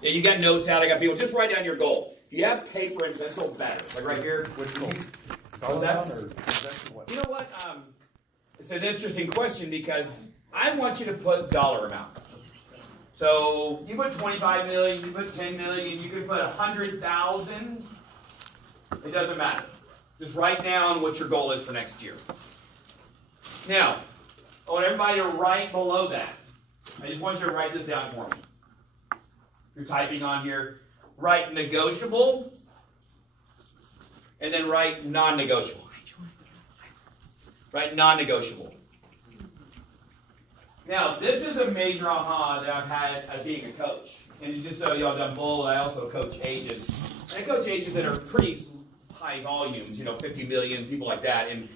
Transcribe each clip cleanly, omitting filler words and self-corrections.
Yeah, you got notes out. I got people. Just write down your goal. If you have paper and pencil, better. Like right here. What's your goal? What's that? You know what? So this is interesting question because I want you to put dollar amount. So you put 25 million, you put 10 million, you could put 100,000. It doesn't matter. Just write down what your goal is for next year. Now, I want everybody to write below that. I just want you to write this down for me. You're typing on here, write negotiable, and then write non-negotiable. Write non-negotiable. Now, this is a major aha that I've had as being a coach. And just so y'all done bold, I also coach agents. And I coach agents that are pretty high volumes, 50 million, people like that. And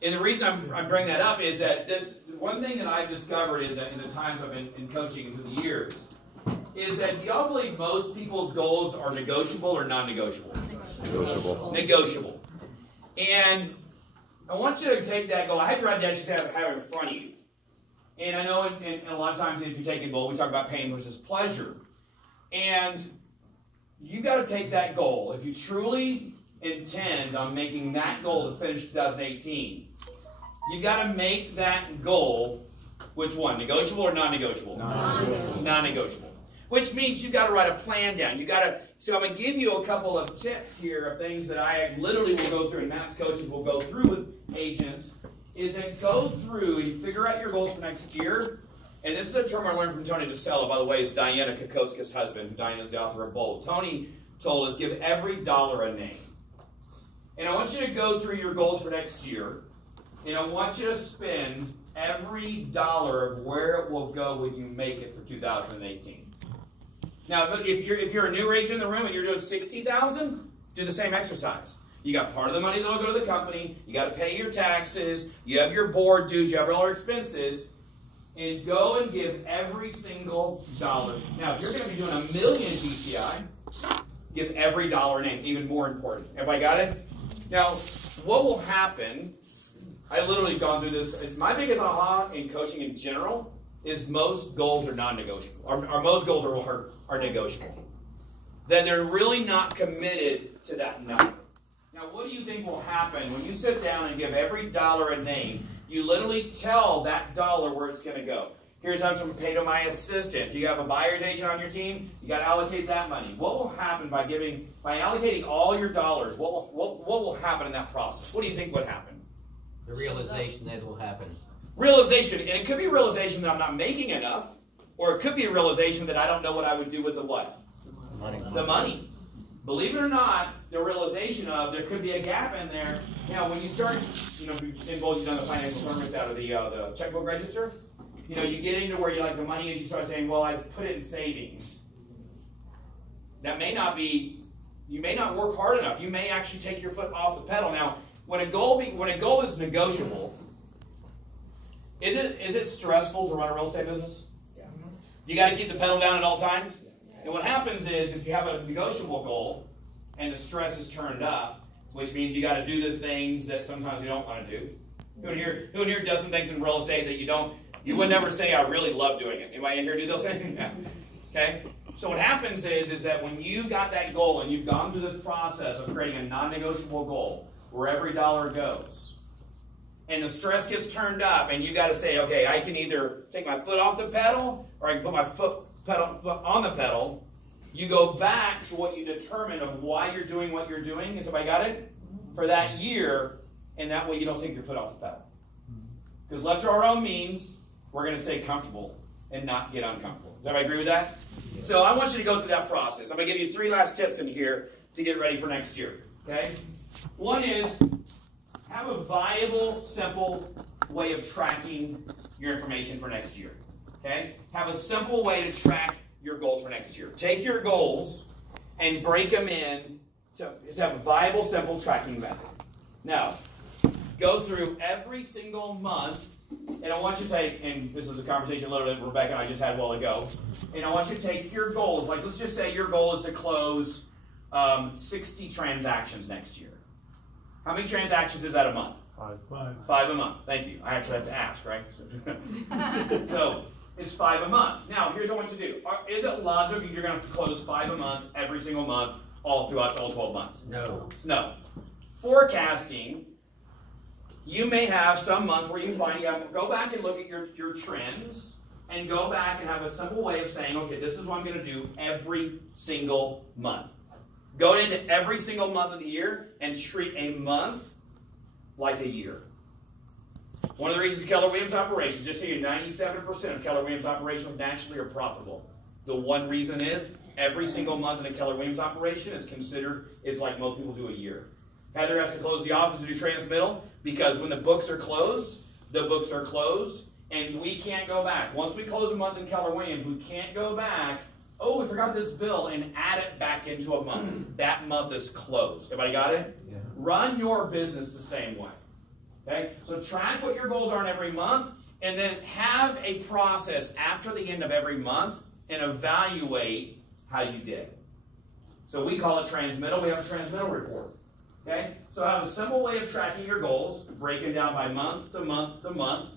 the reason I'm bringing that up is that this one thing that I've discovered in the times I've been in coaching through the years is that do y'all believe most people's goals are negotiable or non-negotiable? Negotiable. Negotiable. And I want you to take that goal. I had to write that just have it in front of you. And I know in a lot of times if you're taking goal, we talk about pain versus pleasure. And you got to take that goal. If you truly intend on making that goal to finish 2018, you got to make that goal, which one? Negotiable or non-negotiable? Non-negotiable. Non-negotiable. Which means you got to write a plan down. You got to. So I'm going to give you a couple of tips here of things that I literally will go through, and Matt's coaches will go through with agents. Is that go through and figure out your goals for next year. And this is a term I learned from Tony DeSello, by the way, is Diana Kokoska's husband. Diana's the author of Bold. Tony told us, give every dollar a name. And I want you to go through your goals for next year. And I want you to spend every dollar of where it will go when you make it for 2018. Now, if you're a new agent in the room and you're doing $60,000, do the same exercise. You got part of the money that will go to the company. You got to pay your taxes. You have your board dues. You have all your expenses. And go and give every single dollar. Now, if you're going to be doing $1 million PCI, give every dollar a name. Even more important. Everybody got it? Now, what will happen, I literally gone through this. My biggest aha in coaching in general is most goals are non-negotiable. Or most goals are negotiable. That they're really not committed to that number. Now, what do you think will happen when you sit down and give every dollar a name? You literally tell that dollar where it's going to go. Here's how I'm paid to my assistant. If you have a buyer's agent on your team, you got to allocate that money. What will happen by allocating all your dollars? What will happen in that process? What do you think would happen? The realization that it will happen. Realization, and it could be a realization that I'm not making enough, or it could be a realization that I don't know what I would do with the what? Money. The money. Believe it or not, the realization of there could be a gap in there. Now, when you start, involved, you've done the financial service out of the checkbook register. You get into where the money is. You start saying, "Well, I put it in savings." That may not be. You may not work hard enough. You may actually take your foot off the pedal. Now, when a goal is negotiable, is it stressful to run a real estate business? Yeah. You got to keep the pedal down at all times. And what happens is, if you have a negotiable goal and the stress is turned up, which means you got to do the things that sometimes you don't want to do. Who in here does some things in real estate that you would never say, I really love doing it. Anybody in here do those things? Okay? So what happens is that when you've got that goal and you've gone through this process of creating a non-negotiable goal where every dollar goes, and the stress gets turned up and you got to say, okay, I can either take my foot off the pedal or I can put my foot on the pedal, you go back to what you determined of why you're doing what you're doing. Has somebody got it? For that year, and that way you don't take your foot off the pedal. Because left to our own means, we're going to stay comfortable and not get uncomfortable. Does everybody agree with that? Yeah. So I want you to go through that process. I'm going to give you 3 last tips in here to get ready for next year. Okay? One is, have a viable, simple way of tracking your information for next year. Okay? Have a simple way to track your goals for next year. Take your goals and break them in to have a viable, simple tracking method. Now, go through every single month, and I want you to take, and this is a conversation literally Rebecca and I just had a while ago, and I want you to take your goals, like let's just say your goal is to close 60 transactions next year. How many transactions is that a month? 5. 5 a month. Thank you. I actually have to ask, right? So is 5 a month. Now, here's what I want you to do. Is it logical you're going to close 5 a month every single month all throughout all 12 months? No. No. Forecasting, you may have some months where you find you have to go back and look at your trends and go back and have a simple way of saying, okay, this is what I'm going to do every single month. Go into every single month of the year and treat a month like a year. One of the reasons Keller Williams operations, just so you know, 97% of Keller Williams operations naturally are profitable. The one reason is every single month in a Keller Williams operation is like most people do a year. Heather has to close the office to do transmittal because when the books are closed, and we can't go back. Once we close a month in Keller Williams, we can't go back, oh, we forgot this bill, and add it back into a month. That month is closed. Everybody got it? Yeah. Run your business the same way. Okay? So track what your goals are in every month, and then have a process after the end of every month and evaluate how you did. So we call it transmittal. We have a transmittal report. Okay? So have a simple way of tracking your goals, breaking down by month to month to month.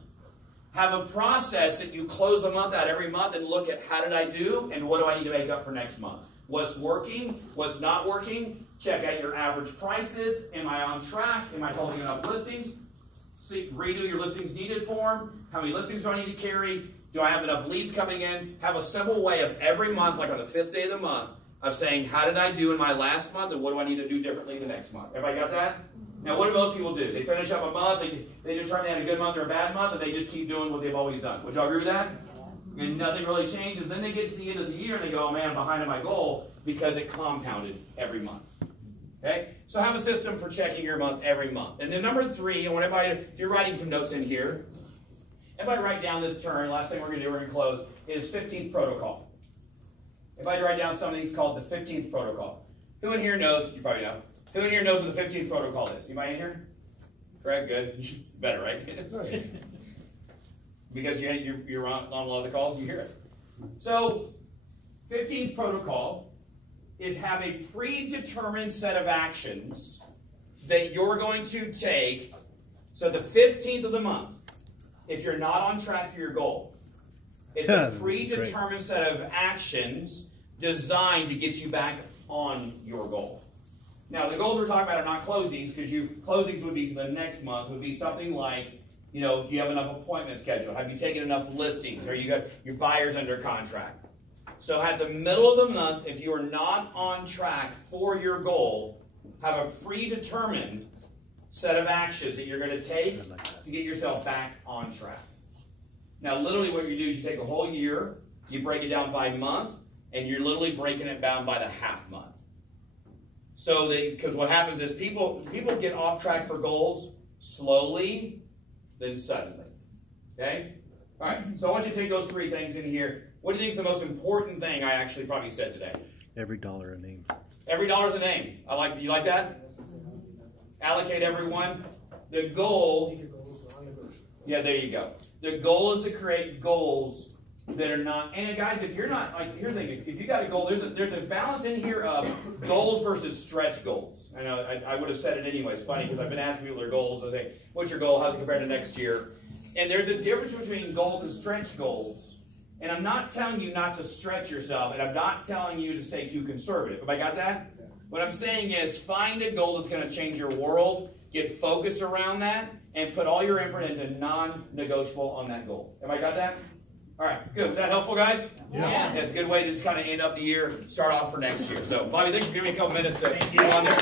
Have a process that you close the month out every month and look at how did I do and what do I need to make up for next month. What's working? What's not working? Check out your average prices. Am I on track? Am I holding enough listings? Redo your listings needed form. How many listings do I need to carry? Do I have enough leads coming in? Have a simple way of every month, like on the 5th day of the month, of saying, how did I do in my last month and what do I need to do differently the next month? Everybody got that? Now, what do most people do? They finish up a month, they determine they had a good month or a bad month, and they just keep doing what they've always done. Would y'all agree with that? And nothing really changes. Then they get to the end of the year and they go, oh man, I'm behind on my goal because it compounded every month. Okay? So have a system for checking your month every month. And then number 3, I want everybody, if you're writing some notes in here, everybody write down this term. Last thing we're going to do, we're going to close, is 15th protocol. Everybody write down some of these called the 15th protocol. Who in here knows, you probably know, who in here knows what the 15th protocol is? Anybody in here? Greg, good. Better, right? Because you're on a lot of the calls, you hear it. So, 15th protocol is have a predetermined set of actions that you're going to take. So the 15th of the month, if you're not on track for your goal, it's a predetermined set of actions designed to get you back on your goal. Now, the goals we're talking about are not closings, because closings would be for the next month, would be something like, you know, do you have enough appointments scheduled? Have you taken enough listings? Or you got your buyers under contract? So at the middle of the month, if you are not on track for your goal, have a predetermined set of actions that you're going to take to get yourself back on track. Now, literally what you do is you take a whole year, you break it down by month, and you're literally breaking it down by the half month. So because what happens is people get off track for goals slowly, then suddenly. Okay? All right, so I want you to take those 3 things in here. What do you think is the most important thing I actually probably said today? Every dollar a name. Every dollar's a name. You like that? Allocate everyone. The goal. Yeah, there you go. The goal is to create goals that are not. And guys, if you're not like, here's the thing: if you got a goal, there's a balance in here of goals versus stretch goals. I know I would have said it anyway. It's funny because I've been asking people their goals. I say, "What's your goal? How's it compared to next year?" And there's a difference between goals and stretch goals. And I'm not telling you not to stretch yourself, and I'm not telling you to stay too conservative. Have I got that? What I'm saying is find a goal that's going to change your world, get focused around that, and put all your effort into non-negotiable on that goal. Have I got that? All right, good. Was that helpful, guys? Yeah. That's a good way to just kind of end up the year, start off for next year. So, Bobby, thanks for giving me a couple minutes to get on there.